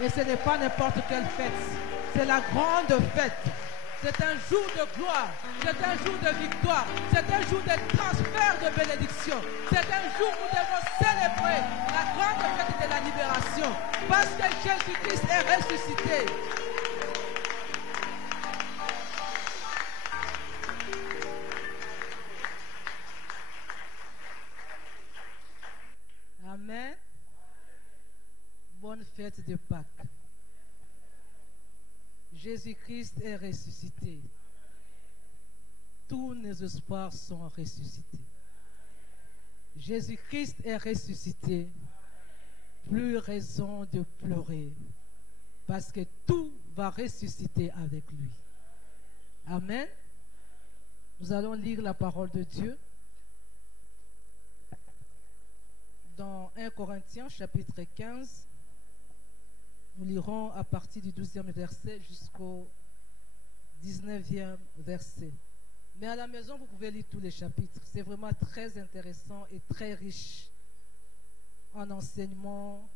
Et ce n'est pas n'importe quelle fête. C'est la grande fête. C'est un jour de gloire. C'est un jour de victoire. C'est un jour de transfert de bénédiction. C'est un jour où nous devons célébrer la grande fête de la libération. Parce que Jésus-Christ est ressuscité. Amen. Bonne fête de Pâques. Jésus-Christ est ressuscité. Tous nos espoirs sont ressuscités. Jésus-Christ est ressuscité. Plus raison de pleurer. Parce que tout va ressusciter avec lui. Amen. Nous allons lire la parole de Dieu. Dans 1 Corinthiens chapitre 15, nous lirons à partir du 12e verset jusqu'au 19e verset. Mais à la maison, vous pouvez lire tous les chapitres. C'est vraiment très intéressant et très riche en enseignement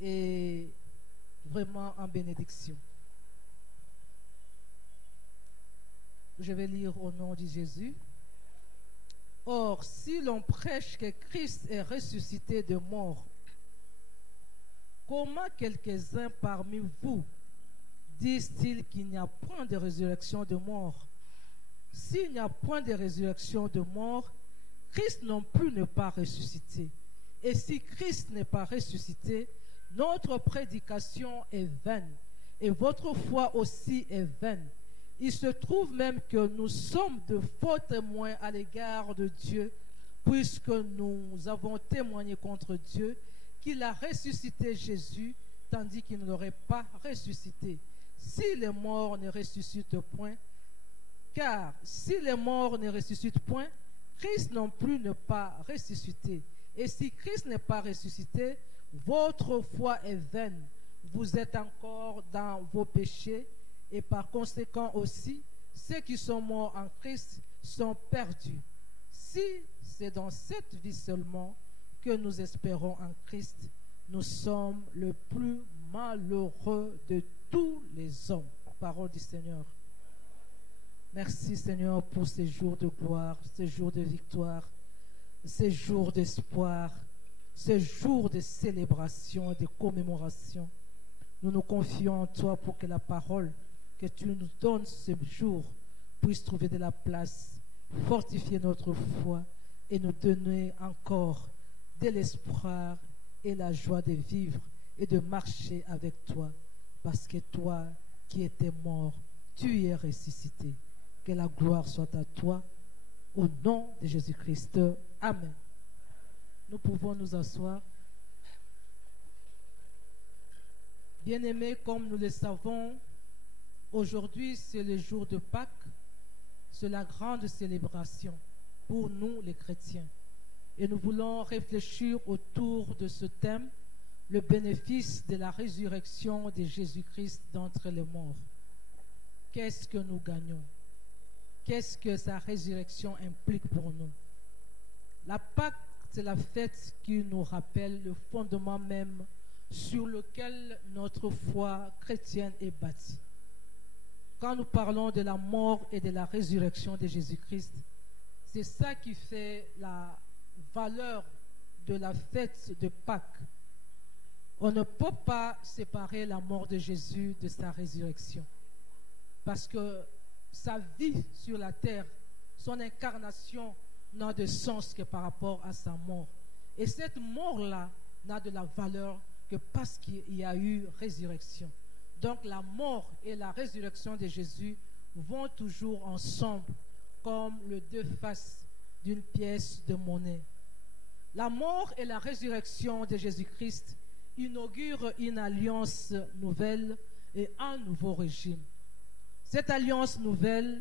et vraiment en bénédiction. Je vais lire au nom de Jésus. Or, si l'on prêche que Christ est ressuscité de mort, comment quelques-uns parmi vous disent-ils qu'il n'y a point de résurrection de mort? S'il n'y a point de résurrection de mort, Christ non plus n'est pas ressuscité. Et si Christ n'est pas ressuscité, notre prédication est vaine, et votre foi aussi est vaine. Il se trouve même que nous sommes de faux témoins à l'égard de Dieu, puisque nous avons témoigné contre Dieu qu'il a ressuscité Jésus, tandis qu'il ne l'aurait pas ressuscité. Si les morts ne ressuscitent point, car si les morts ne ressuscitent point, Christ non plus n'est pas ressuscité. Et si Christ n'est pas ressuscité, votre foi est vaine. Vous êtes encore dans vos péchés, et par conséquent aussi, ceux qui sont morts en Christ sont perdus. Si c'est dans cette vie seulement que nous espérons en Christ, nous sommes le plus malheureux de tous les hommes. Parole du Seigneur. Merci Seigneur pour ces jours de gloire, ces jours de victoire, ces jours d'espoir, ces jours de célébration, de commémoration. Nous nous confions en toi pour que la parole que tu nous donnes ce jour puisse trouver de la place, fortifier notre foi et nous donner encore de l'espoir et la joie de vivre et de marcher avec toi. Parce que toi qui étais mort, tu es ressuscité. Que la gloire soit à toi. Au nom de Jésus-Christ. Amen. Nous pouvons nous asseoir. Bien-aimés, comme nous le savons, aujourd'hui c'est le jour de Pâques. C'est la grande célébration pour nous les chrétiens. Et nous voulons réfléchir autour de ce thème, le bénéfice de la résurrection de Jésus-Christ d'entre les morts. Qu'est-ce que nous gagnons? Qu'est-ce que sa résurrection implique pour nous? La Pâque, c'est la fête qui nous rappelle le fondement même sur lequel notre foi chrétienne est bâtie. Quand nous parlons de la mort et de la résurrection de Jésus-Christ, c'est ça qui fait la valeur de la fête de Pâques. On ne peut pas séparer la mort de Jésus de sa résurrection. Parce que sa vie sur la terre, son incarnation n'a de sens que par rapport à sa mort. Et cette mort-là n'a de la valeur que parce qu'il y a eu résurrection. Donc la mort et la résurrection de Jésus vont toujours ensemble comme les deux faces d'une pièce de monnaie. La mort et la résurrection de Jésus-Christ inaugurent une alliance nouvelle et un nouveau régime. Cette alliance nouvelle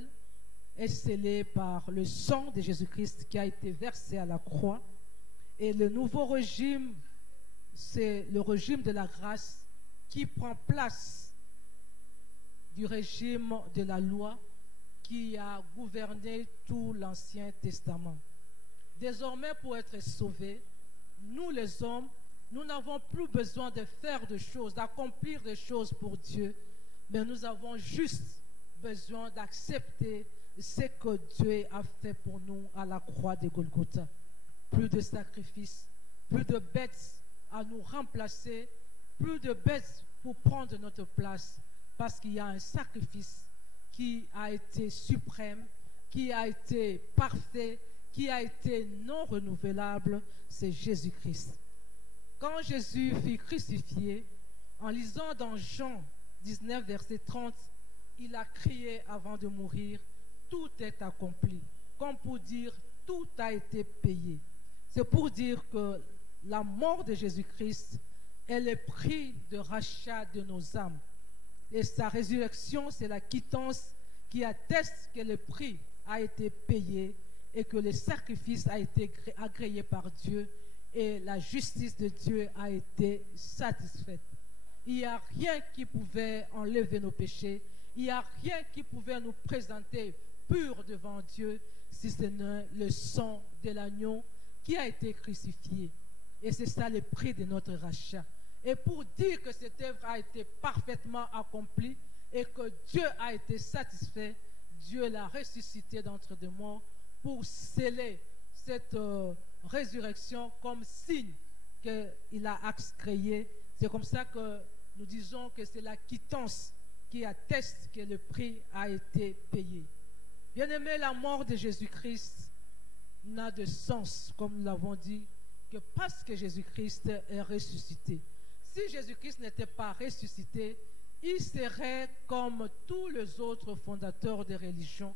est scellée par le sang de Jésus-Christ qui a été versé à la croix. Et le nouveau régime, c'est le régime de la grâce qui prend place du régime de la loi qui a gouverné tout l'Ancien Testament. Désormais, pour être sauvés, nous les hommes, Nous n'avons plus besoin de faire des choses, d'accomplir des choses pour Dieu, mais nous avons juste besoin d'accepter ce que Dieu a fait pour nous à la croix de Golgotha. Plus de sacrifices, plus de bêtes à nous remplacer, plus de bêtes pour prendre notre place, parce qu'il y a un sacrifice qui a été suprême, qui a été parfait, qui a été non renouvelable, c'est Jésus-Christ. Quand Jésus fut crucifié, en lisant dans Jean 19, verset 30, il a crié avant de mourir, tout est accompli, comme pour dire, tout a été payé. C'est pour dire que la mort de Jésus-Christ est le prix de rachat de nos âmes. Et sa résurrection, c'est la quittance qui atteste que le prix a été payé et que le sacrifice a été agréé par Dieu et la justice de Dieu a été satisfaite. Il n'y a rien qui pouvait enlever nos péchés. Il n'y a rien qui pouvait nous présenter pur devant Dieu si ce n'est le sang de l'agneau qui a été crucifié. Et c'est ça le prix de notre rachat. Et pour dire que cette œuvre a été parfaitement accomplie et que Dieu a été satisfait, Dieu l'a ressuscité d'entre les morts pour sceller cette résurrection comme signe qu'il a créé. C'est comme ça que nous disons que c'est la quittance qui atteste que le prix a été payé. Bien-aimé, la mort de Jésus-Christ n'a de sens, comme nous l'avons dit, que parce que Jésus-Christ est ressuscité. Si Jésus-Christ n'était pas ressuscité, il serait comme tous les autres fondateurs des religions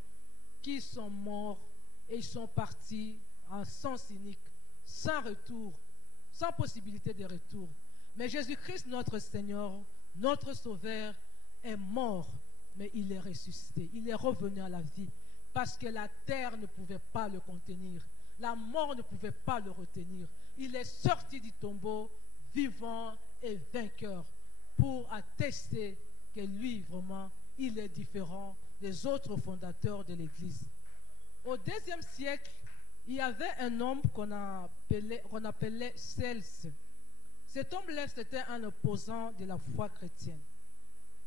qui sont morts et ils sont partis en sens unique, sans retour, sans possibilité de retour. Mais Jésus-Christ, notre Seigneur, notre Sauveur, est mort, mais il est ressuscité. Il est revenu à la vie parce que la terre ne pouvait pas le contenir. La mort ne pouvait pas le retenir. Il est sorti du tombeau vivant et vainqueur pour attester que lui, vraiment, il est différent des autres fondateurs de l'Église. Au IIe siècle, il y avait un homme qu'on appelait Cels. Cet homme-là, c'était un opposant de la foi chrétienne.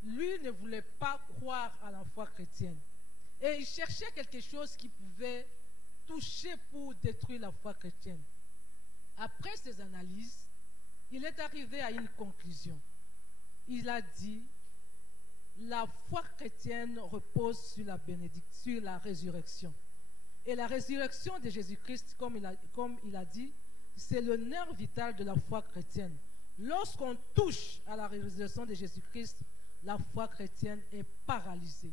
Lui ne voulait pas croire à la foi chrétienne. Et il cherchait quelque chose qui pouvait toucher pour détruire la foi chrétienne. Après ces analyses, il est arrivé à une conclusion. Il a dit, la foi chrétienne repose sur la bénédiction, sur la résurrection. Et la résurrection de Jésus-Christ, comme il a dit, c'est le nerf vital de la foi chrétienne. Lorsqu'on touche à la résurrection de Jésus-Christ, la foi chrétienne est paralysée.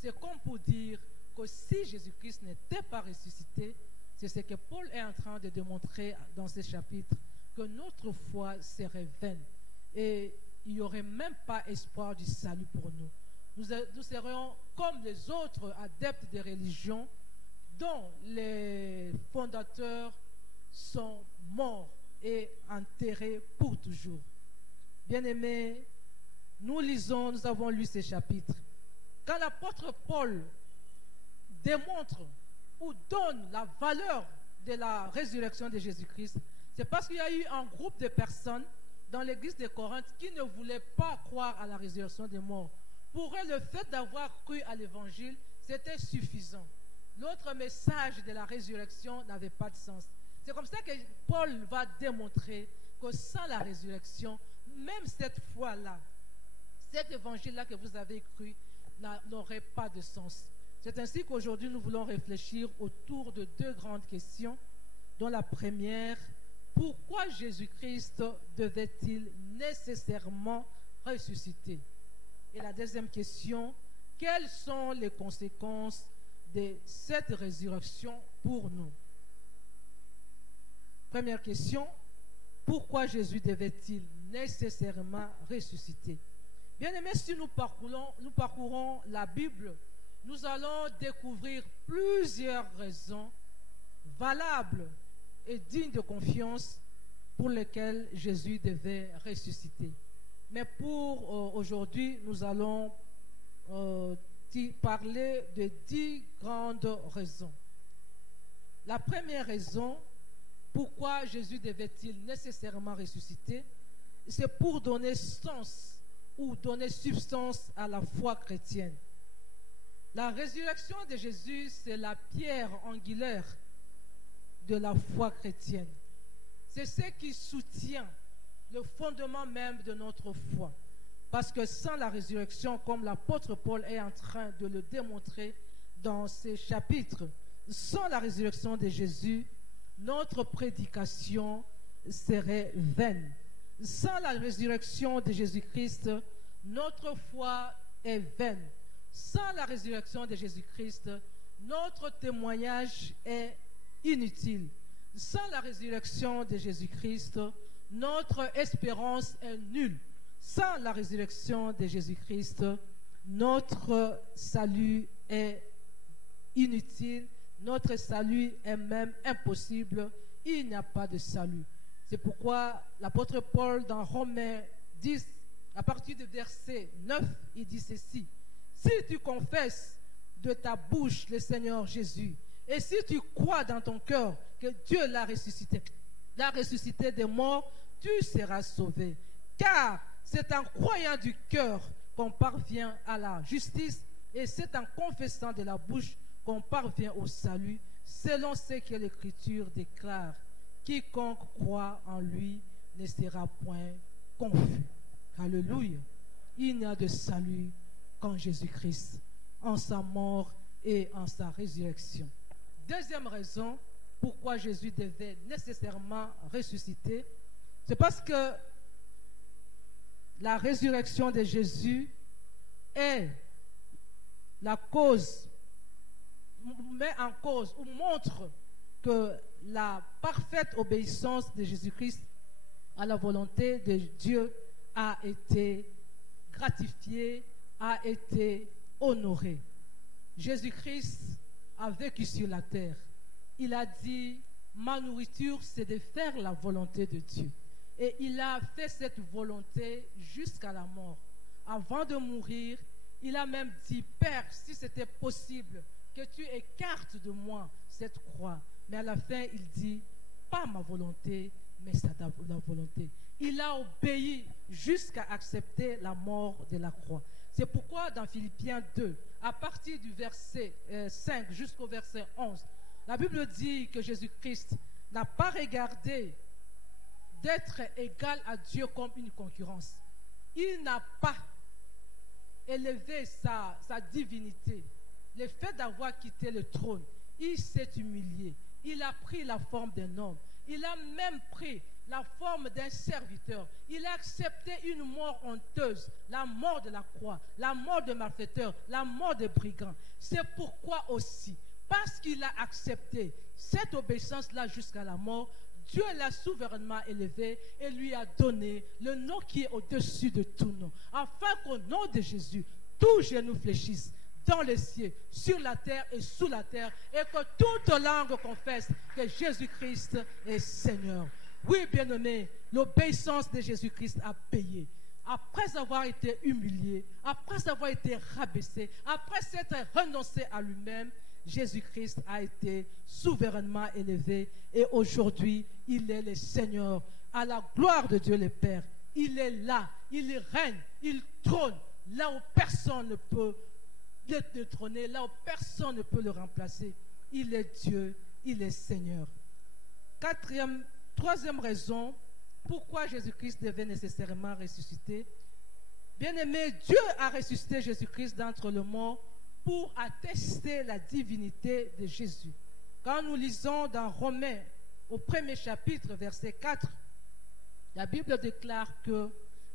C'est comme pour dire que si Jésus-Christ n'était pas ressuscité, c'est ce que Paul est en train de démontrer dans ce chapitre, que notre foi serait vaine et il n'y aurait même pas espoir du salut pour nous. Nous serions comme les autres adeptes des religions dont les fondateurs sont morts et enterrés pour toujours. Bien-aimés, nous avons lu ces chapitres. Quand l'apôtre Paul démontre ou donne la valeur de la résurrection de Jésus-Christ, c'est parce qu'il y a eu un groupe de personnes dans l'église de Corinthe qui ne voulaient pas croire à la résurrection des morts. Pour eux, le fait d'avoir cru à l'évangile, c'était suffisant. L'autre message de la résurrection n'avait pas de sens. C'est comme ça que Paul va démontrer que sans la résurrection, même cette foi-là, cet évangile-là que vous avez cru, n'aurait pas de sens. C'est ainsi qu'aujourd'hui, nous voulons réfléchir autour de deux grandes questions, dont la première, pourquoi Jésus-Christ devait-il nécessairement ressusciter? Et la deuxième question, quelles sont les conséquences de cette résurrection pour nous? Première question, pourquoi Jésus devait-il nécessairement ressusciter? Bien aimé, si nous parcourons la Bible, nous allons découvrir plusieurs raisons valables et dignes de confiance pour lesquelles Jésus devait ressusciter. Mais pour aujourd'hui, nous allons parler de 10 grandes raisons. La première raison, Pourquoi Jésus devait-il nécessairement ressusciter? C'est pour donner sens ou donner substance à la foi chrétienne. La résurrection de Jésus, c'est la pierre angulaire de la foi chrétienne. C'est ce qui soutient le fondement même de notre foi. Parce que sans la résurrection, comme l'apôtre Paul est en train de le démontrer dans ses chapitres, sans la résurrection de Jésus, notre prédication serait vaine. Sans la résurrection de Jésus-Christ, notre foi est vaine. Sans la résurrection de Jésus-Christ, notre témoignage est inutile. Sans la résurrection de Jésus-Christ, notre espérance est nulle. Sans la résurrection de Jésus-Christ, notre salut est inutile. Notre salut est même impossible. Il n'y a pas de salut. C'est pourquoi l'apôtre Paul, dans Romains 10, à partir du verset 9, il dit ceci. Si tu confesses de ta bouche le Seigneur Jésus, et si tu crois dans ton cœur que Dieu l'a ressuscité des morts, tu seras sauvé. Car c'est en croyant du cœur qu'on parvient à la justice, et c'est en confessant de la bouche qu'on parvient au salut, selon ce que l'Écriture déclare. Quiconque croit en lui ne sera point confus. Alléluia. Il n'y a de salut qu'en Jésus-Christ, en sa mort et en sa résurrection. Deuxième raison pourquoi Jésus devait nécessairement ressusciter, c'est parce que la résurrection de Jésus est la cause, met en cause ou montre que la parfaite obéissance de Jésus-Christ à la volonté de Dieu a été gratifiée, a été honorée. Jésus-Christ a vécu sur la terre. Il a dit, ma nourriture, c'est de faire la volonté de Dieu. Et il a fait cette volonté jusqu'à la mort. Avant de mourir, il a même dit, Père, si c'était possible, que tu écartes de moi cette croix. Mais à la fin, il dit, pas ma volonté, mais c'est ta volonté. Il a obéi jusqu'à accepter la mort de la croix. C'est pourquoi dans Philippiens 2, à partir du verset 5 jusqu'au verset 11, la Bible dit que Jésus-Christ n'a pas regardé d'être égal à Dieu comme une concurrence. Il n'a pas élevé sa divinité. Le fait d'avoir quitté le trône, il s'est humilié. Il a pris la forme d'un homme. Il a même pris la forme d'un serviteur. Il a accepté une mort honteuse, la mort de la croix, la mort de malfaiteurs, la mort des brigands. C'est pourquoi aussi, parce qu'il a accepté cette obéissance-là jusqu'à la mort, Dieu l'a souverainement élevé et lui a donné le nom qui est au-dessus de tout nom, afin qu'au nom de Jésus, tout genou fléchisse dans les cieux, sur la terre et sous la terre, et que toute langue confesse que Jésus-Christ est Seigneur. Oui, bien-aimé, l'obéissance de Jésus-Christ a payé. Après avoir été humilié, après avoir été rabaissé, après s'être renoncé à lui-même, Jésus-Christ a été souverainement élevé et aujourd'hui, il est le Seigneur. À la gloire de Dieu le Père, il est là, il règne, il trône, là où personne ne peut le détrôner, là où personne ne peut le remplacer. Il est Dieu, il est Seigneur. Troisième raison, pourquoi Jésus-Christ devait nécessairement ressusciter. Bien-aimé, Dieu a ressuscité Jésus-Christ d'entre les morts pour attester la divinité de Jésus. Quand nous lisons dans Romains, au premier chapitre, verset 4, la Bible déclare que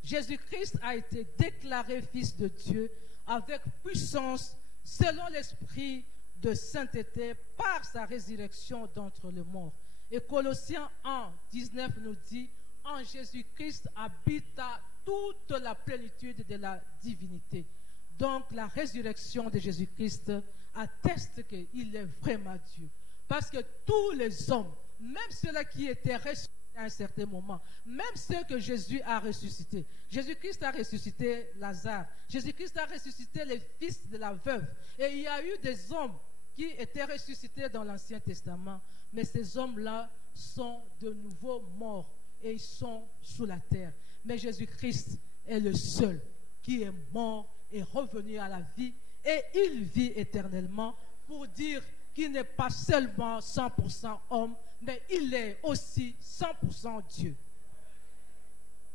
Jésus-Christ a été déclaré Fils de Dieu avec puissance selon l'esprit de sainteté par sa résurrection d'entre les morts. Et Colossiens 1, 19 nous dit, en Jésus-Christ habite toute la plénitude de la divinité. Donc la résurrection de Jésus-Christ atteste qu'il est vraiment Dieu. Parce que tous les hommes, même ceux-là qui étaient ressuscités à un certain moment, même ceux que Jésus a ressuscités, Jésus-Christ a ressuscité Lazare, Jésus-Christ a ressuscité les fils de la veuve. Et il y a eu des hommes qui étaient ressuscités dans l'Ancien Testament, mais ces hommes-là sont de nouveau morts et ils sont sous la terre. Mais Jésus-Christ est le seul qui est mort et revenu à la vie et il vit éternellement pour dire qu'il n'est pas seulement 100% homme, mais il est aussi 100% Dieu.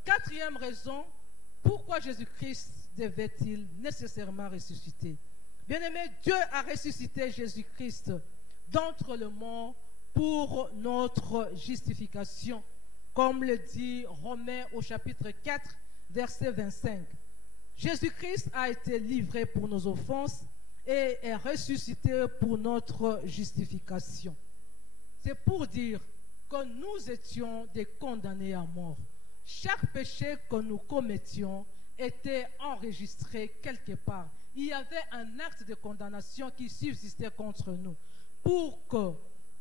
Quatrième raison, pourquoi Jésus-Christ devait-il nécessairement ressusciter? Bien-aimé, Dieu a ressuscité Jésus-Christ d'entre les morts pour notre justification, comme le dit Romains au chapitre 4, verset 25. Jésus-Christ a été livré pour nos offenses et est ressuscité pour notre justification. C'est pour dire que nous étions des condamnés à mort. Chaque péché que nous commettions était enregistré quelque part. Il y avait un acte de condamnation qui subsistait contre nous pour que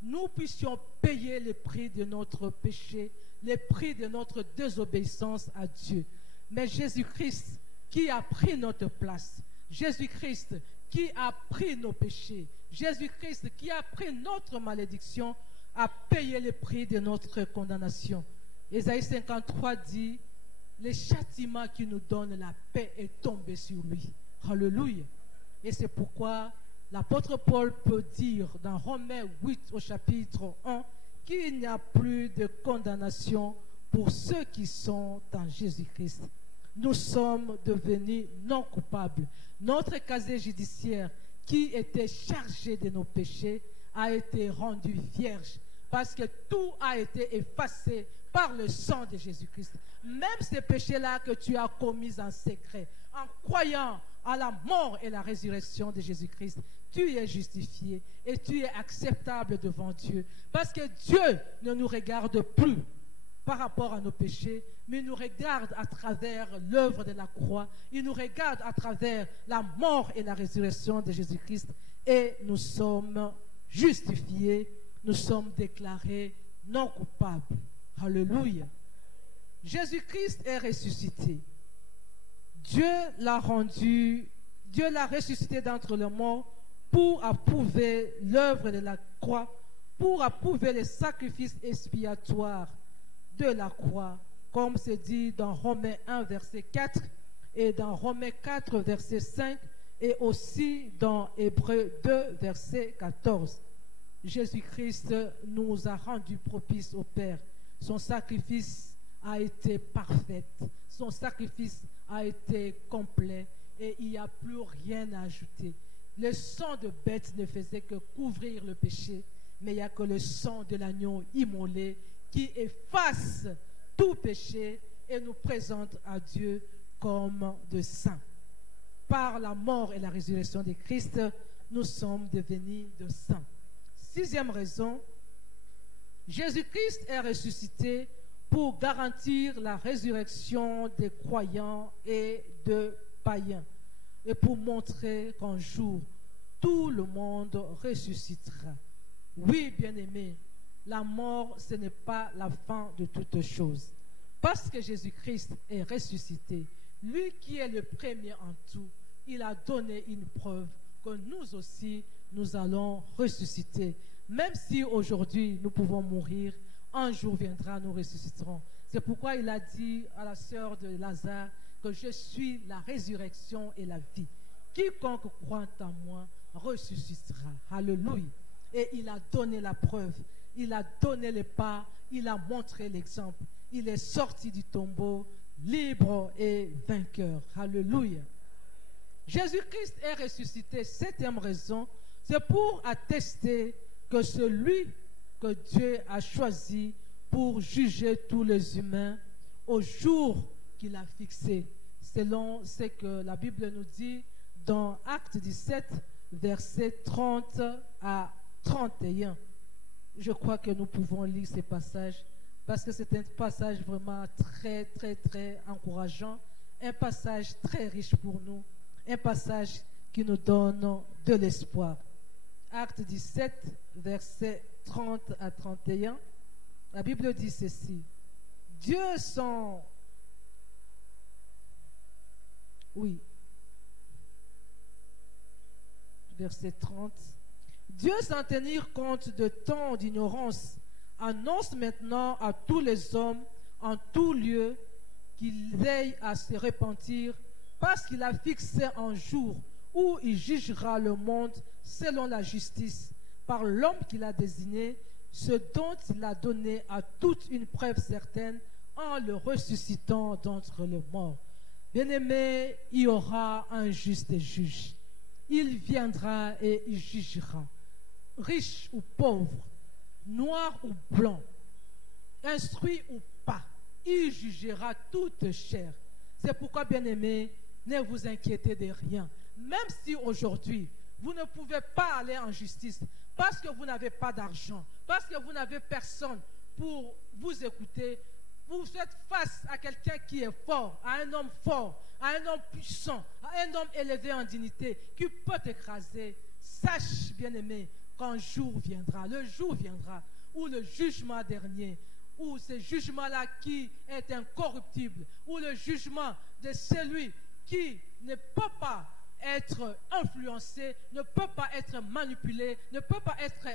nous puissions payer le prix de notre péché, le prix de notre désobéissance à Dieu. Mais Jésus-Christ qui a pris notre place, Jésus-Christ qui a pris nos péchés, Jésus-Christ qui a pris notre malédiction, a payé le prix de notre condamnation. Ésaïe 53 dit, le châtiment qui nous donne la paix est tombé sur lui. Alléluia. Et c'est pourquoi l'apôtre Paul peut dire dans Romains 8 au chapitre 1 qu'il n'y a plus de condamnation pour ceux qui sont en Jésus-Christ. Nous sommes devenus non coupables. Notre casier judiciaire qui était chargé de nos péchés a été rendu vierge parce que tout a été effacé par le sang de Jésus-Christ. Même ces péchés-là que tu as commis en secret, en croyant à la mort et la résurrection de Jésus-Christ, tu es justifié et tu es acceptable devant Dieu. Parce que Dieu ne nous regarde plus par rapport à nos péchés, mais il nous regarde à travers l'œuvre de la croix. Il nous regarde à travers la mort et la résurrection de Jésus-Christ. Et nous sommes justifiés, nous sommes déclarés non coupables. Alléluia. Jésus-Christ est ressuscité. Dieu l'a ressuscité d'entre les morts pour approuver l'œuvre de la croix, pour approuver les sacrifices expiatoires de la croix, comme c'est dit dans Romains 1, verset 4, et dans Romains 4, verset 5, et aussi dans Hébreux 2, verset 14. Jésus-Christ nous a rendus propices au Père. Son sacrifice a été parfait. Son sacrifice a été complet et il n'y a plus rien à ajouter. Le sang de bête ne faisait que couvrir le péché, mais il n'y a que le sang de l'agneau immolé qui efface tout péché et nous présente à Dieu comme de saints. Par la mort et la résurrection de Christ, nous sommes devenus de saints. Sixième raison, Jésus-Christ est ressuscité pour garantir la résurrection des croyants et des païens et pour montrer qu'un jour, tout le monde ressuscitera. Oui, bien-aimés, la mort, ce n'est pas la fin de toutes choses. Parce que Jésus-Christ est ressuscité, lui qui est le premier en tout, il a donné une preuve que nous aussi, nous allons ressusciter. Même si aujourd'hui, nous pouvons mourir, un jour viendra, nous ressusciterons. C'est pourquoi il a dit à la sœur de Lazare que je suis la résurrection et la vie. Quiconque croit en moi ressuscitera. Alléluia. Et il a donné la preuve. Il a donné le pas. Il a montré l'exemple. Il est sorti du tombeau libre et vainqueur. Alléluia. Jésus-Christ est ressuscité. Septième raison, c'est pour attester que celui que Dieu a choisi pour juger tous les humains au jour qu'il a fixé, selon ce que la Bible nous dit dans Actes 17, versets 30 à 31. Je crois que nous pouvons lire ces passages parce que c'est un passage vraiment très, très, très encourageant, un passage très riche pour nous, un passage qui nous donne de l'espoir. Acte 17, versets 30 à 31, la Bible dit ceci. Dieu sans... Oui. Verset 30. Dieu sans tenir compte de tant d'ignorance annonce maintenant à tous les hommes en tout lieu qu'ils veillent à se repentir, parce qu'il a fixé un jour où il jugera le monde selon la justice, par l'homme qu'il a désigné, ce dont il a donné à toute une preuve certaine en le ressuscitant d'entre les morts. Bien-aimé, il y aura un juste juge. Il viendra et il jugera, riche ou pauvre, noir ou blanc, instruit ou pas, il jugera toute chair. C'est pourquoi, bien-aimés, ne vous inquiétez de rien. Même si aujourd'hui, vous ne pouvez pas aller en justice parce que vous n'avez pas d'argent, parce que vous n'avez personne pour vous écouter, vous faites face à quelqu'un qui est fort, à un homme puissant, à un homme élevé en dignité, qui peut t'écraser. Sache, bien-aimé, qu'un jour viendra, le jour viendra, où le jugement dernier, où ce jugement-là qui est incorruptible, où le jugement de celui qui ne peut pas être influencé, ne peut pas être manipulé, ne peut pas être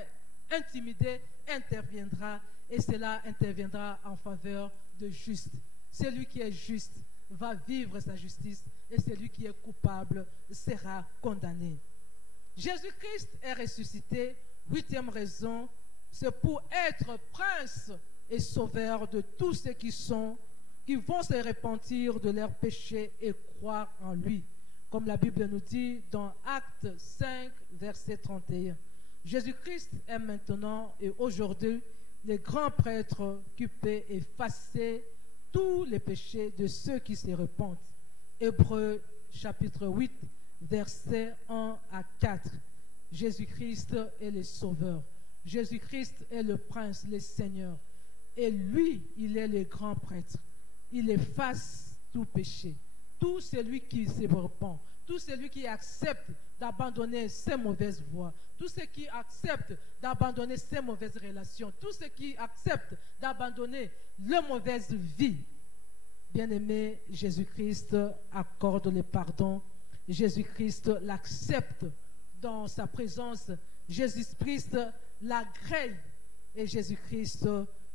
intimidé, interviendra, et cela interviendra en faveur de juste. Celui qui est juste va vivre sa justice, et celui qui est coupable sera condamné. Jésus-Christ est ressuscité. 8e raison, c'est pour être prince et sauveur de tous ceux qui vont se repentir de leurs péchés et croire en lui. Comme la Bible nous dit dans Actes 5, verset 31. Jésus-Christ est maintenant et aujourd'hui le grand prêtre qui peut effacer tous les péchés de ceux qui se repentent. Hébreux chapitre 8, versets 1 à 4. Jésus-Christ est le Sauveur. Jésus-Christ est le Prince, le Seigneur. Et lui, il est le grand prêtre. Il efface tout péché. Tout celui qui se repent, tout celui qui accepte d'abandonner ses mauvaises voies, tout ceux qui acceptent d'abandonner ses mauvaises relations, tout ceux qui acceptent d'abandonner leur mauvaise vie. Bien-aimé, Jésus-Christ accorde le pardon. Jésus-Christ l'accepte dans sa présence. Jésus-Christ l'agrée et Jésus-Christ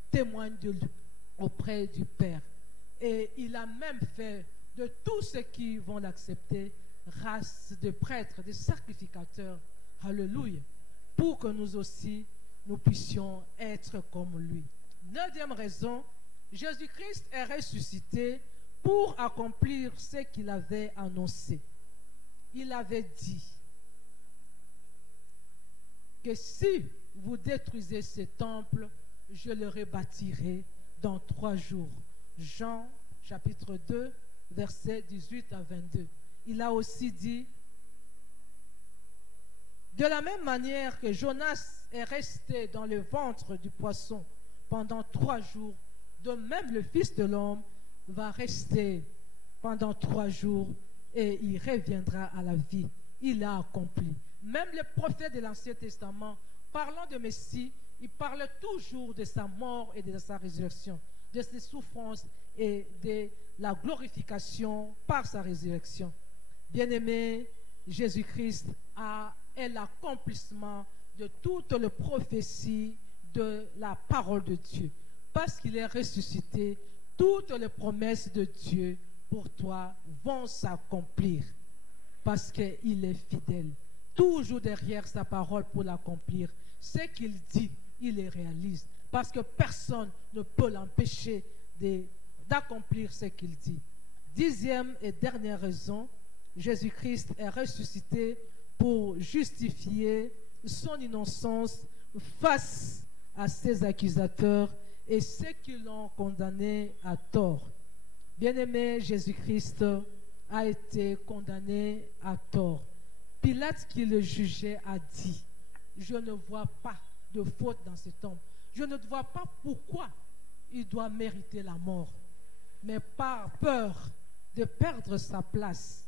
témoigne de lui auprès du Père. Et il a même fait de tous ceux qui vont l'accepter race de prêtres, de sacrificateurs. Alléluia. Pour que nous aussi, nous puissions être comme lui. 9e raison, Jésus-Christ est ressuscité pour accomplir ce qu'il avait annoncé. Il avait dit que si vous détruisez ce temple, je le rebâtirai dans 3 jours. Jean chapitre 2, versets 18 à 22. Il a aussi dit, de la même manière que Jonas est resté dans le ventre du poisson pendant 3 jours, de même le Fils de l'homme va rester pendant 3 jours et il reviendra à la vie. Il a accompli. Même les prophètes de l'Ancien Testament, parlant de Messie, ils parlaient toujours de sa mort et de sa résurrection, de ses souffrances et de la glorification par sa résurrection. Bien-aimé, Jésus-Christ est l'accomplissement de toutes les prophéties de la parole de Dieu. Parce qu'il est ressuscité, toutes les promesses de Dieu pour toi vont s'accomplir. Parce qu'il est fidèle. Toujours derrière sa parole pour l'accomplir. Ce qu'il dit, il les réalise. Parce que personne ne peut l'empêcher d'accomplir ce qu'il dit. 10e et dernière raison, Jésus-Christ est ressuscité pour justifier son innocence face à ses accusateurs et ceux qui l'ont condamné à tort. Bien-aimé, Jésus-Christ a été condamné à tort. Pilate qui le jugeait a dit, je ne vois pas de faute dans cet homme. Je ne vois pas pourquoi il doit mériter la mort. Mais par peur de perdre sa place,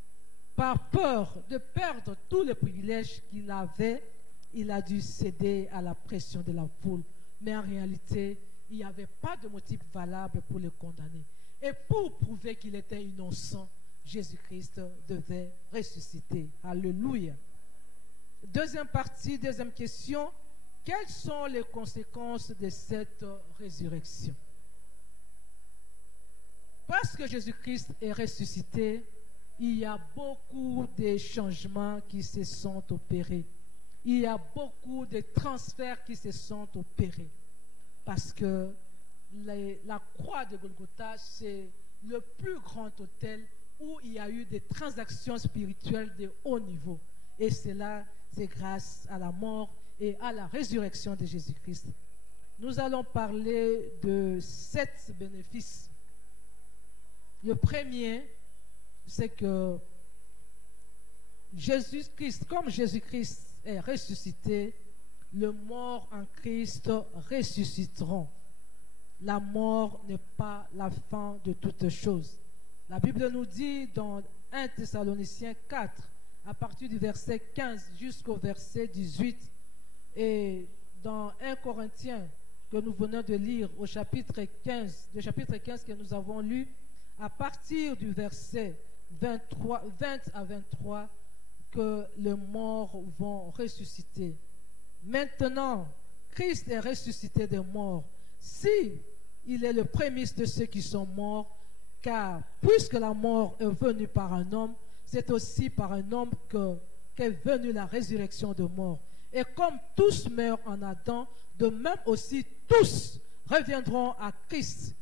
par peur de perdre tous les privilèges qu'il avait, il a dû céder à la pression de la foule. Mais en réalité, il n'y avait pas de motif valable pour le condamner. Et pour prouver qu'il était innocent, Jésus-Christ devait ressusciter. Alléluia. Deuxième partie, deuxième question. quelles sont les conséquences de cette résurrection? Parce que Jésus-Christ est ressuscité, il y a beaucoup de changements qui se sont opérés. Il y a beaucoup de transferts qui se sont opérés. Parce que la croix de Golgotha, c'est le plus grand autel où il y a eu des transactions spirituelles de haut niveau. Et cela, c'est grâce à la mort et à la résurrection de Jésus-Christ. Nous allons parler de 7 bénéfices. Le premier, c'est que Jésus-Christ, comme Jésus-Christ est ressuscité, les morts en Christ ressusciteront. La mort n'est pas la fin de toutes choses. La Bible nous dit dans 1 Thessaloniciens 4, à partir du verset 15 jusqu'au verset 18, et dans 1 Corinthiens que nous venons de lire au chapitre 15, le chapitre 15 que nous avons lu, à partir du verset 20 à 23, que les morts vont ressusciter. Maintenant, Christ est ressuscité des morts. Si il est le prémisse de ceux qui sont morts, car puisque la mort est venue par un homme, c'est aussi par un homme qu'est venue la résurrection de mort. Et comme tous meurent en Adam, de même aussi tous reviendront à Christ,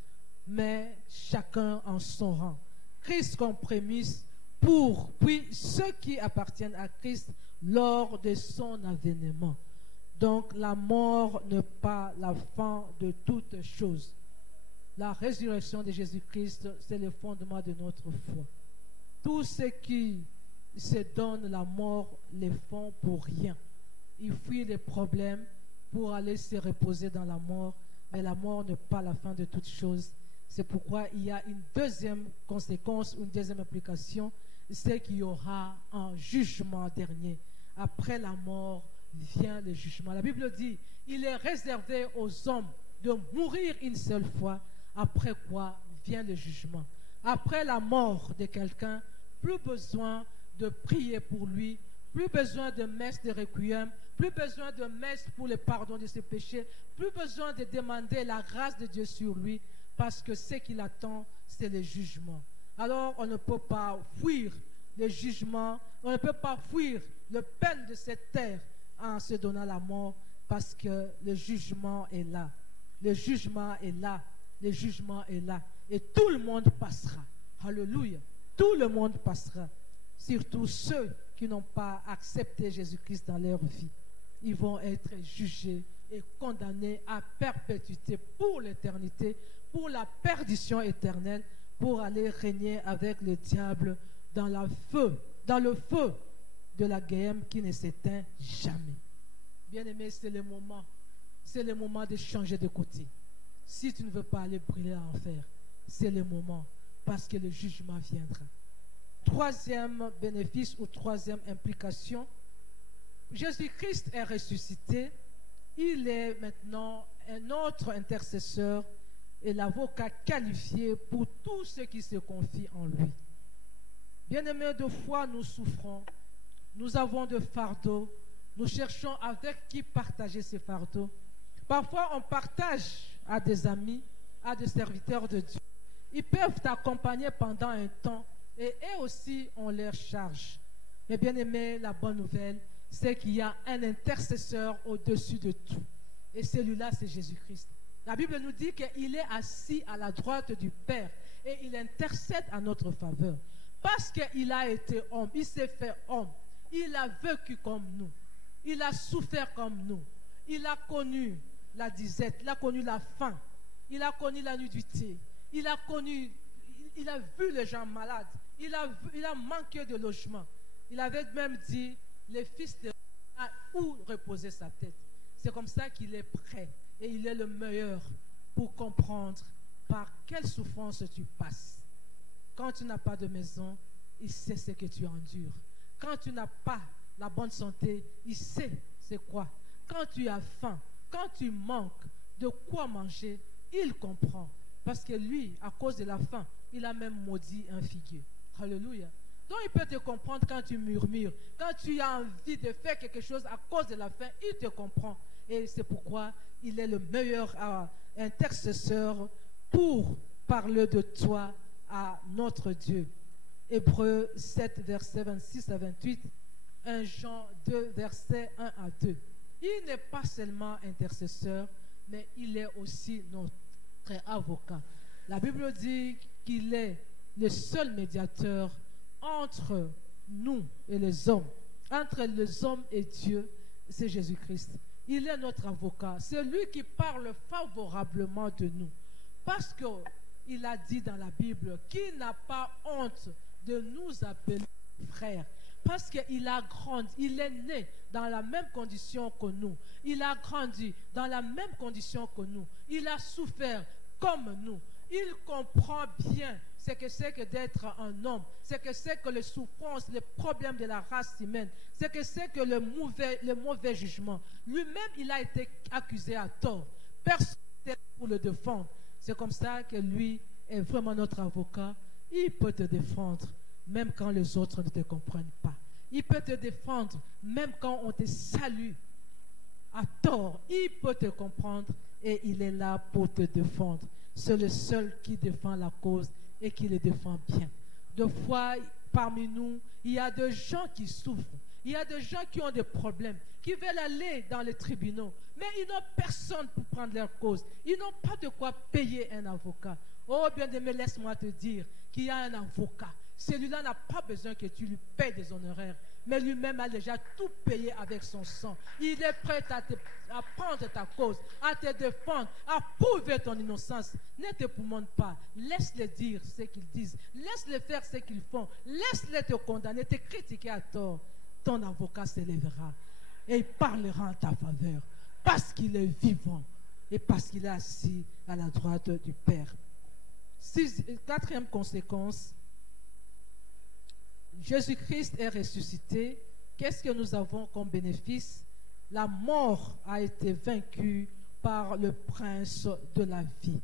mais chacun en son rang. Christ comme prémisse, puis ceux qui appartiennent à Christ lors de son avènement. Donc la mort n'est pas la fin de toutes choses. La résurrection de Jésus-Christ, c'est le fondement de notre foi. Tous ceux qui se donnent la mort les font pour rien. Ils fuient les problèmes pour aller se reposer dans la mort, mais la mort n'est pas la fin de toutes choses. C'est pourquoi il y a une deuxième conséquence, une deuxième implication, c'est qu'il y aura un jugement dernier. Après la mort vient le jugement. La Bible dit, il est réservé aux hommes de mourir une seule fois, après quoi vient le jugement. Après la mort de quelqu'un, plus besoin de prier pour lui, plus besoin de messe de requiem, plus besoin de messe pour le pardon de ses péchés, plus besoin de demander la grâce de Dieu sur lui, parce que ce qu'il attend, c'est le jugement. Alors, on ne peut pas fuir le jugement, on ne peut pas fuir le peine de cette terre en se donnant la mort, parce que le jugement est là. Le jugement est là. Le jugement est là. Et tout le monde passera. Alléluia. Tout le monde passera. Surtout ceux qui n'ont pas accepté Jésus-Christ dans leur vie. Ils vont être jugés et condamnés à perpétuité pour l'éternité, pour la perdition éternelle, pour aller régner avec le diable dans le feu de la guerre qui ne s'éteint jamais. Bien-aimé, c'est le moment de changer de côté. Si tu ne veux pas aller brûler en enfer, c'est le moment, parce que le jugement viendra. Troisième bénéfice ou troisième implication, Jésus-Christ est ressuscité. Il est maintenant un autre intercesseur et l'avocat qualifié pour tous ceux qui se confient en lui. Bien-aimés, de foi, nous souffrons. Nous avons des fardeaux. Nous cherchons avec qui partager ces fardeaux. Parfois, on partage à des amis, à des serviteurs de Dieu. Ils peuvent t'accompagner pendant un temps et eux aussi, on leur charge. Mais bien aimé, la bonne nouvelle, c'est qu'il y a un intercesseur au-dessus de tout. Et celui-là, c'est Jésus-Christ. La Bible nous dit qu'il est assis à la droite du Père et il intercède à notre faveur. Parce qu'il a été homme, il s'est fait homme. Il a vécu comme nous. Il a souffert comme nous. Il a connu la disette, il a connu la faim, il a connu la nudité, il a vu les gens malades, il a manqué de logement. Il avait même dit, les fils de où reposer sa tête. C'est comme ça qu'il est prêt et il est le meilleur pour comprendre par quelle souffrance tu passes. Quand tu n'as pas de maison, il sait ce que tu endures. Quand tu n'as pas la bonne santé, il sait c'est quoi. Quand tu as faim, quand tu manques de quoi manger, il comprend. Parce que lui, à cause de la faim, il a même maudit un figuier. Alléluia. Donc il peut te comprendre quand tu murmures. Quand tu as envie de faire quelque chose à cause de la faim, il te comprend. Et c'est pourquoi il est le meilleur intercesseur pour parler de toi à notre Dieu. Hébreux 7, versets 26 à 28, 1 Jean 2, versets 1 à 2. Il n'est pas seulement intercesseur, mais il est aussi notre avocat. La Bible dit qu'il est le seul médiateur entre nous et les hommes. Entre les hommes et Dieu, c'est Jésus-Christ. Il est notre avocat. C'est lui qui parle favorablement de nous. Parce qu'il a dit dans la Bible qu'il n'a pas honte de nous appeler frères. Parce qu'il a grandi, il est né dans la même condition que nous. Il a grandi dans la même condition que nous. Il a souffert comme nous. Il comprend bien ce que c'est que d'être un homme, ce que c'est que les souffrances, les problèmes de la race humaine, ce que c'est que le mauvais jugement. Lui-même, il a été accusé à tort. Personne n'est pour le défendre. C'est comme ça que lui est vraiment notre avocat. Il peut te défendre, même quand les autres ne te comprennent pas. Il peut te défendre, même quand on te salue à tort. Il peut te comprendre et il est là pour te défendre. C'est le seul qui défend la cause et qui le défend bien. Des fois, parmi nous, il y a des gens qui souffrent. Il y a des gens qui ont des problèmes, qui veulent aller dans les tribunaux, mais ils n'ont personne pour prendre leur cause. Ils n'ont pas de quoi payer un avocat. Oh, bien-aimé, laisse-moi te dire qu'il y a un avocat. Celui-là n'a pas besoin que tu lui payes des honoraires, mais lui-même a déjà tout payé avec son sang. Il est prêt à prendre ta cause, à te défendre, à prouver ton innocence. Ne te poumonne pas. Laisse-les dire ce qu'ils disent. Laisse-les faire ce qu'ils font. Laisse-les te condamner, te critiquer à tort. Ton avocat se lèvera et il parlera en ta faveur parce qu'il est vivant et parce qu'il est assis à la droite du Père. Quatrième conséquence, Jésus-Christ est ressuscité. Qu'est-ce que nous avons comme bénéfice? La mort a été vaincue par le prince de la vie.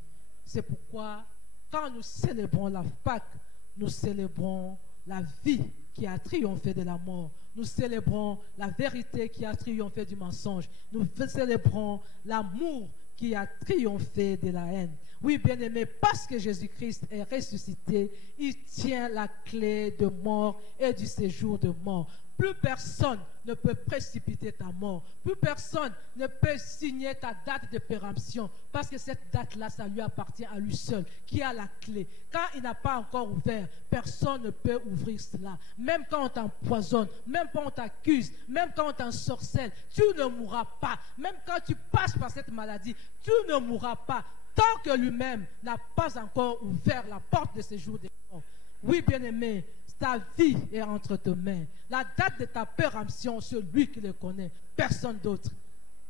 C'est pourquoi, quand nous célébrons la Pâque, nous célébrons la vie qui a triomphé de la mort. Nous célébrons la vérité qui a triomphé du mensonge. Nous célébrons l'amour qui a triomphé de la haine. Oui, bien-aimé, parce que Jésus-Christ est ressuscité, il tient la clé de mort et du séjour de mort. Plus personne ne peut précipiter ta mort. Plus personne ne peut signer ta date de péremption. Parce que cette date-là, ça lui appartient à lui seul, qui a la clé. Quand il n'a pas encore ouvert, personne ne peut ouvrir cela. Même quand on t'empoisonne, même quand on t'accuse, même quand on t'ensorcelle, tu ne mourras pas. Même quand tu passes par cette maladie, tu ne mourras pas. Tant que lui-même n'a pas encore ouvert la porte de séjour des morts. Oui, bien-aimé, ta vie est entre tes mains. La date de ta péremption, c'est lui qui le connaît, personne d'autre.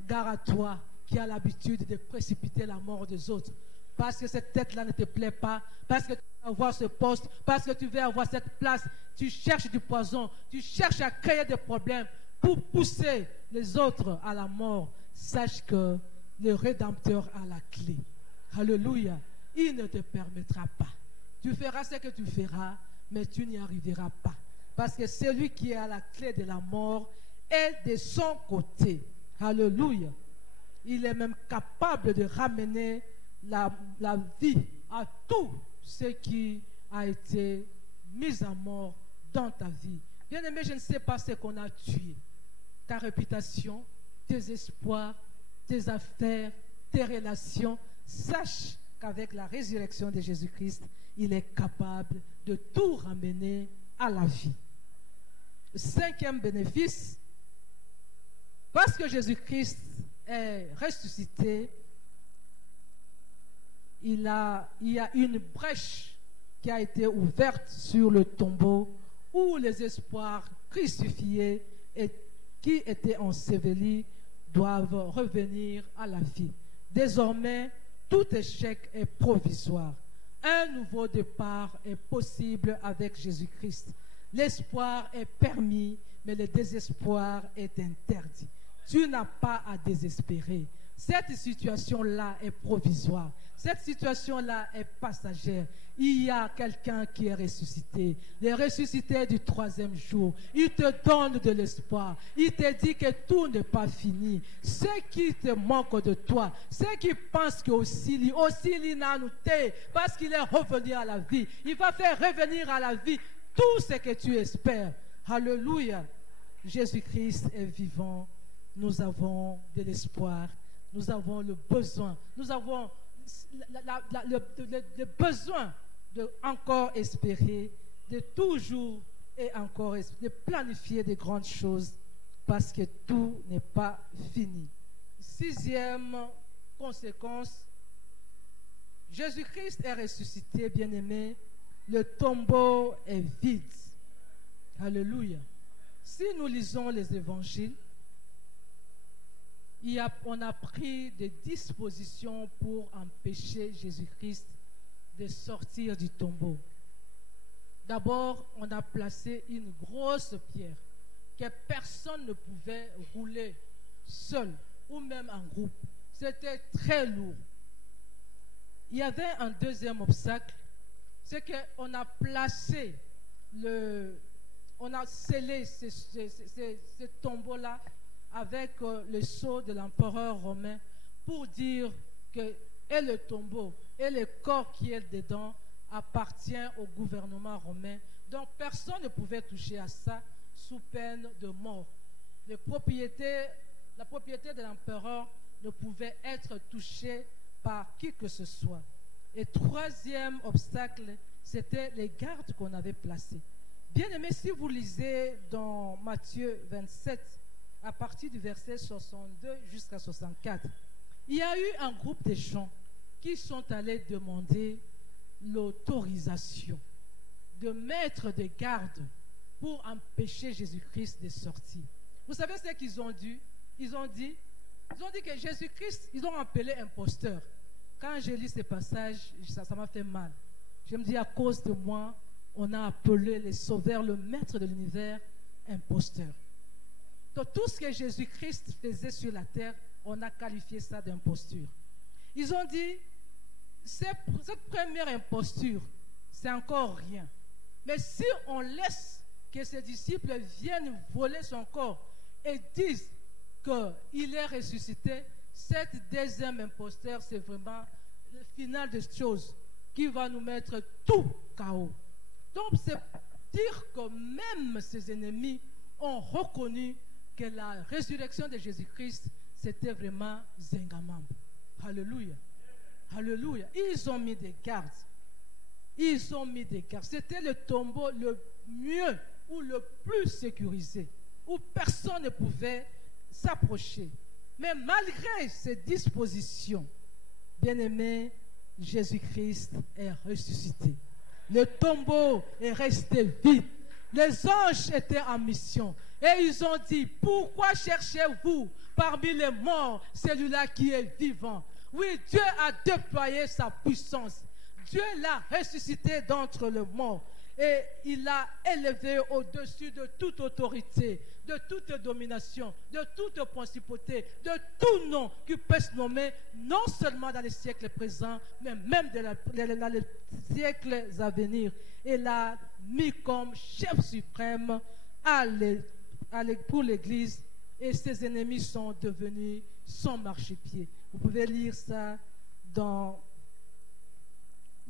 Gare à toi qui a l'habitude de précipiter la mort des autres. Parce que cette tête-là ne te plaît pas, parce que tu veux avoir ce poste, parce que tu veux avoir cette place, tu cherches du poison, tu cherches à créer des problèmes pour pousser les autres à la mort. Sache que le Rédempteur a la clé. Alléluia. Il ne te permettra pas. Tu feras ce que tu feras, mais tu n'y arriveras pas. Parce que celui qui a la clé de la mort est de son côté. Alléluia. Il est même capable de ramener la vie à tout ce qui a été mis à mort dans ta vie. Bien-aimé, je ne sais pas ce qu'on a tué. Ta réputation, tes espoirs, tes affaires, tes relations. Sache qu'avec la résurrection de Jésus-Christ, il est capable de tout ramener à la vie. Cinquième bénéfice, parce que Jésus-Christ est ressuscité, il y a une brèche qui a été ouverte sur le tombeau où les espoirs crucifiés et qui étaient ensevelis doivent revenir à la vie. Désormais, tout échec est provisoire. Un nouveau départ est possible avec Jésus-Christ. L'espoir est permis, mais le désespoir est interdit. Tu n'as pas à désespérer. Cette situation-là est provisoire. Cette situation-là est passagère. Il y a quelqu'un qui est ressuscité. Il est ressuscité du 3e jour. Il te donne de l'espoir. Il te dit que tout n'est pas fini. Ce qui te manque de toi, ceux qui pensent que aussi n'a noté parce qu'il est revenu à la vie. Il va faire revenir à la vie tout ce que tu espères. Alléluia. Jésus-Christ est vivant. Nous avons de l'espoir. Nous avons le besoin. Nous avons le besoin de encore espérer, de toujours et encore de planifier de grandes choses parce que tout n'est pas fini. 6e conséquence, Jésus-Christ est ressuscité, bien-aimé. Le tombeau est vide. Alléluia. Si nous lisons les évangiles, on a pris des dispositions pour empêcher Jésus-Christ de sortir du tombeau. D'abord, on a placé une grosse pierre que personne ne pouvait rouler seul ou même en groupe. C'était très lourd. Il y avait un deuxième obstacle, c'est qu'on a placé on a scellé ce tombeau-là avec le sceau de l'empereur romain pour dire que et le tombeau et le corps qui est dedans appartient au gouvernement romain. Donc personne ne pouvait toucher à ça sous peine de mort. La propriété de l'empereur ne pouvait être touchée par qui que ce soit. Et troisième obstacle, c'était les gardes qu'on avait placés. Bien aimé, si vous lisez dans Matthieu 27, à partir du verset 62 jusqu'à 64, il y a eu un groupe de gens qui sont allés demander l'autorisation de mettre des gardes pour empêcher Jésus-Christ de sortir. Vous savez ce qu'ils ont dit? Ils ont dit que Jésus-Christ, ils ont appelé imposteur. Quand j'ai lu ces passages, ça m'a fait mal. Je me dis, à cause de moi, on a appelé le Sauveur, le Maître de l'univers, imposteur. Donc tout ce que Jésus-Christ faisait sur la terre, on a qualifié ça d'imposture. Ils ont dit, cette première imposture, c'est encore rien. Mais si on laisse que ses disciples viennent voler son corps et disent qu'il est ressuscité, cette deuxième imposteur, c'est vraiment le final des choses qui va nous mettre tout KO. Donc c'est dire que même ses ennemis ont reconnu que la résurrection de Jésus-Christ, c'était vraiment Zengamam. Alléluia. Alléluia. Ils ont mis des gardes. Ils ont mis des gardes. C'était le tombeau le mieux ou le plus sécurisé, où personne ne pouvait s'approcher. Mais malgré ces dispositions, bien-aimés, Jésus-Christ est ressuscité. Le tombeau est resté vide. Les anges étaient en mission. Et ils ont dit, pourquoi cherchez-vous parmi les morts celui-là qui est vivant? Oui, Dieu a déployé sa puissance. Dieu l'a ressuscité d'entre les morts. Et il l'a élevé au-dessus de toute autorité, de toute domination, de toute principauté, de tout nom qui peut se nommer, non seulement dans les siècles présents, mais même dans les siècles à venir. Et l'a mis comme chef suprême pour l'Église. Et ses ennemis sont devenus son marchepied. Vous pouvez lire ça dans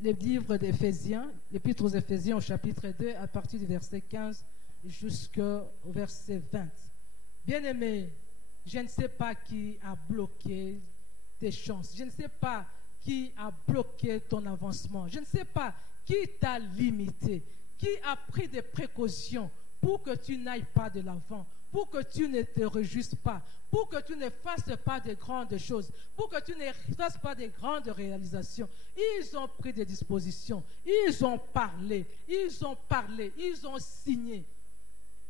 les livres d'Éphésiens, l'épître aux Éphésiens au chapitre 2, à partir du verset 15 jusqu'au verset 20. Bien-aimé, je ne sais pas qui a bloqué tes chances. Je ne sais pas qui a bloqué ton avancement. Je ne sais pas qui t'a limité, qui a pris des précautions pour que tu n'ailles pas de l'avant, pour que tu ne te réjouisses pas, pour que tu ne fasses pas de grandes choses, pour que tu ne fasses pas de grandes réalisations. Ils ont pris des dispositions, ils ont parlé, ils ont signé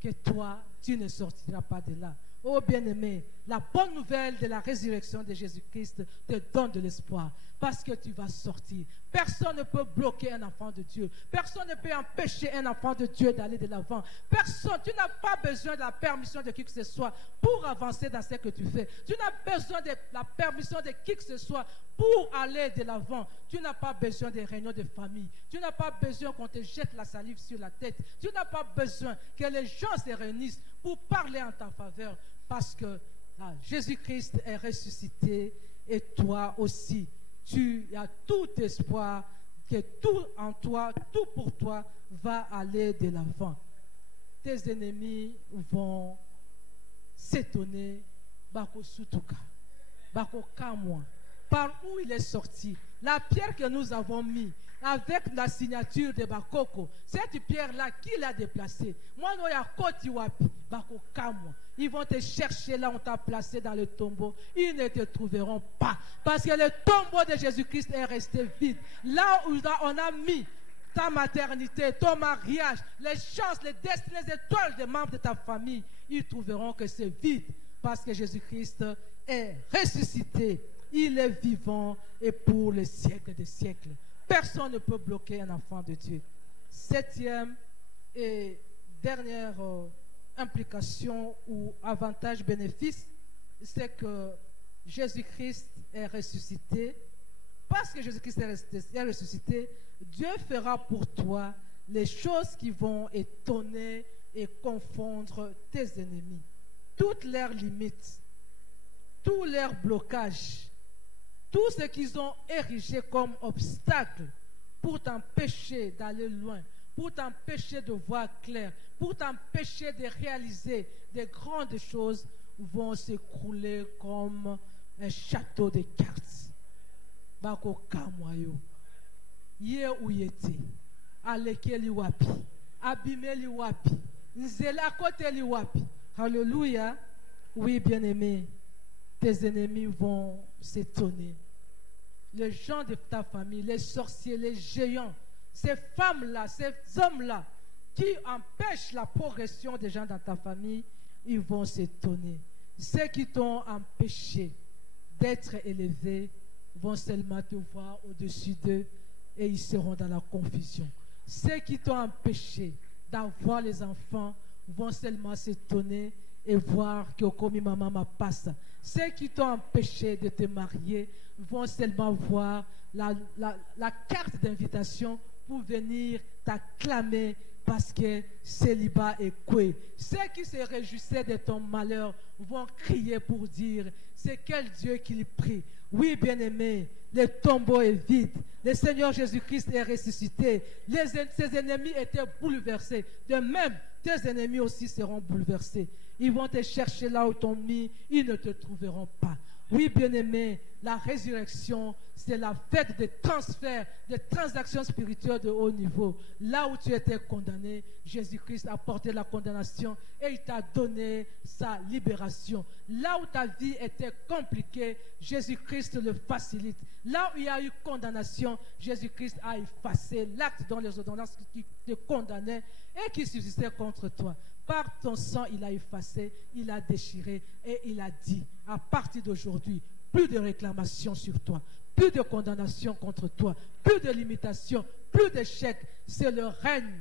que toi, tu ne sortiras pas de là. Oh bien-aimé, la bonne nouvelle de la résurrection de Jésus-Christ te donne de l'espoir parce que tu vas sortir. Personne ne peut bloquer un enfant de Dieu. Personne ne peut empêcher un enfant de Dieu d'aller de l'avant. Personne, tu n'as pas besoin de la permission de qui que ce soit pour avancer dans ce que tu fais. Tu n'as besoin de la permission de qui que ce soit pour aller de l'avant. Tu n'as pas besoin des réunions de famille. Tu n'as pas besoin qu'on te jette la salive sur la tête. Tu n'as pas besoin que les gens se réunissent pour parler en ta faveur parce que Jésus-Christ est ressuscité et toi aussi. Tu as tout espoir que tout en toi, tout pour toi va aller de l'avant. Tes ennemis vont s'étonner. Bako Sutuka, Bako Kamwa, par où il est sorti. La pierre que nous avons mise avec la signature de Bakoko, cette pierre-là, qui l'a déplacée? Moi, non, il y a Koti Wapi, Bako Kamwa. Ils vont te chercher là où on t'a placé dans le tombeau. Ils ne te trouveront pas. Parce que le tombeau de Jésus-Christ est resté vide. Là où on a mis ta maternité, ton mariage, les chances, les destinées, les étoiles des membres de ta famille, ils trouveront que c'est vide. Parce que Jésus-Christ est ressuscité. Il est vivant et pour les siècles des siècles. Personne ne peut bloquer un enfant de Dieu. Septième et dernière implication ou avantage bénéfice, c'est que Jésus-Christ est ressuscité. Parce que Jésus-Christ est ressuscité, Dieu fera pour toi les choses qui vont étonner et confondre tes ennemis. Toutes leurs limites, tous leurs blocages, tout ce qu'ils ont érigé comme obstacle pour t'empêcher d'aller loin, pour t'empêcher de voir clair, pour t'empêcher de réaliser des grandes choses, vont s'écrouler comme un château de cartes. Bako kamwayo, ye uyete, aleke li wapi, abime li wapi, nzela kote li wapi. Alléluia. Oui, bien-aimé, tes ennemis vont s'étonner. Les gens de ta famille, les sorciers, les géants, ces femmes-là, ces hommes-là, qui empêchent la progression des gens dans ta famille, ils vont s'étonner. Ceux qui t'ont empêché d'être élevés vont seulement te voir au-dessus d'eux et ils seront dans la confusion. Ceux qui t'ont empêché d'avoir les enfants vont seulement s'étonner et voir que comme maman passe. Ceux qui t'ont empêché de te marier vont seulement voir la carte d'invitation pour venir t'acclamer parce que célibat est coué. Ceux qui se réjouissaient de ton malheur vont crier pour dire, c'est quel Dieu qu'il prie. Oui, bien-aimé, le tombeau est vide. Le Seigneur Jésus-Christ est ressuscité. Ses ennemis étaient bouleversés. De même, tes ennemis aussi seront bouleversés. Ils vont te chercher là où t'ont mis. Ils ne te trouveront pas. Oui, bien-aimé, la résurrection, c'est la fête des transferts, des transactions spirituelles de haut niveau. Là où tu étais condamné, Jésus-Christ a porté la condamnation et il t'a donné sa libération. Là où ta vie était compliquée, Jésus-Christ le facilite. Là où il y a eu condamnation, Jésus-Christ a effacé l'acte dans les ordonnances qui te condamnaient et qui subsistaient contre toi. Par ton sang, il a effacé, il a déchiré et il a dit, à partir d'aujourd'hui, plus de réclamations sur toi, plus de condamnation contre toi, plus de limitations, plus d'échecs. C'est le règne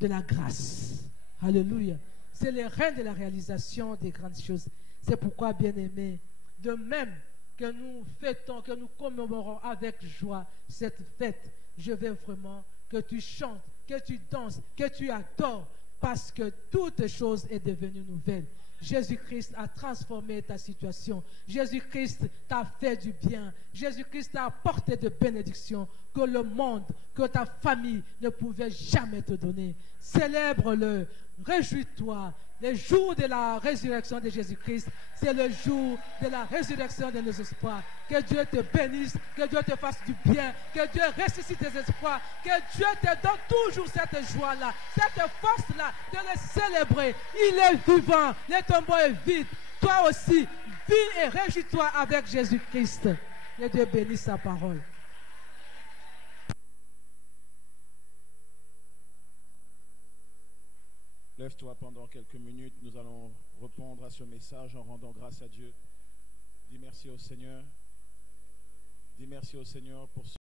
de la grâce. Alléluia. C'est le règne de la réalisation des grandes choses. C'est pourquoi, bien-aimés, de même que nous fêtons, que nous commémorons avec joie cette fête, je veux vraiment que tu chantes, que tu danses, que tu adores, parce que toute chose est devenue nouvelle. Jésus-Christ a transformé ta situation. Jésus-Christ t'a fait du bien. Jésus-Christ t'a apporté de bénédictions que le monde, que ta famille ne pouvait jamais te donner. Célèbre-le, réjouis-toi. Le jour de la résurrection de Jésus-Christ, c'est le jour de la résurrection de nos espoirs. Que Dieu te bénisse, que Dieu te fasse du bien, que Dieu ressuscite tes espoirs, que Dieu te donne toujours cette joie-là, cette force-là de le célébrer. Il est vivant, le tombeau est vide. Toi aussi, vis et réjouis-toi avec Jésus-Christ. Que Dieu bénisse sa parole. Lève-toi pendant quelques minutes. Nous allons répondre à ce message en rendant grâce à Dieu. Dis merci au Seigneur. Dis merci au Seigneur pour ce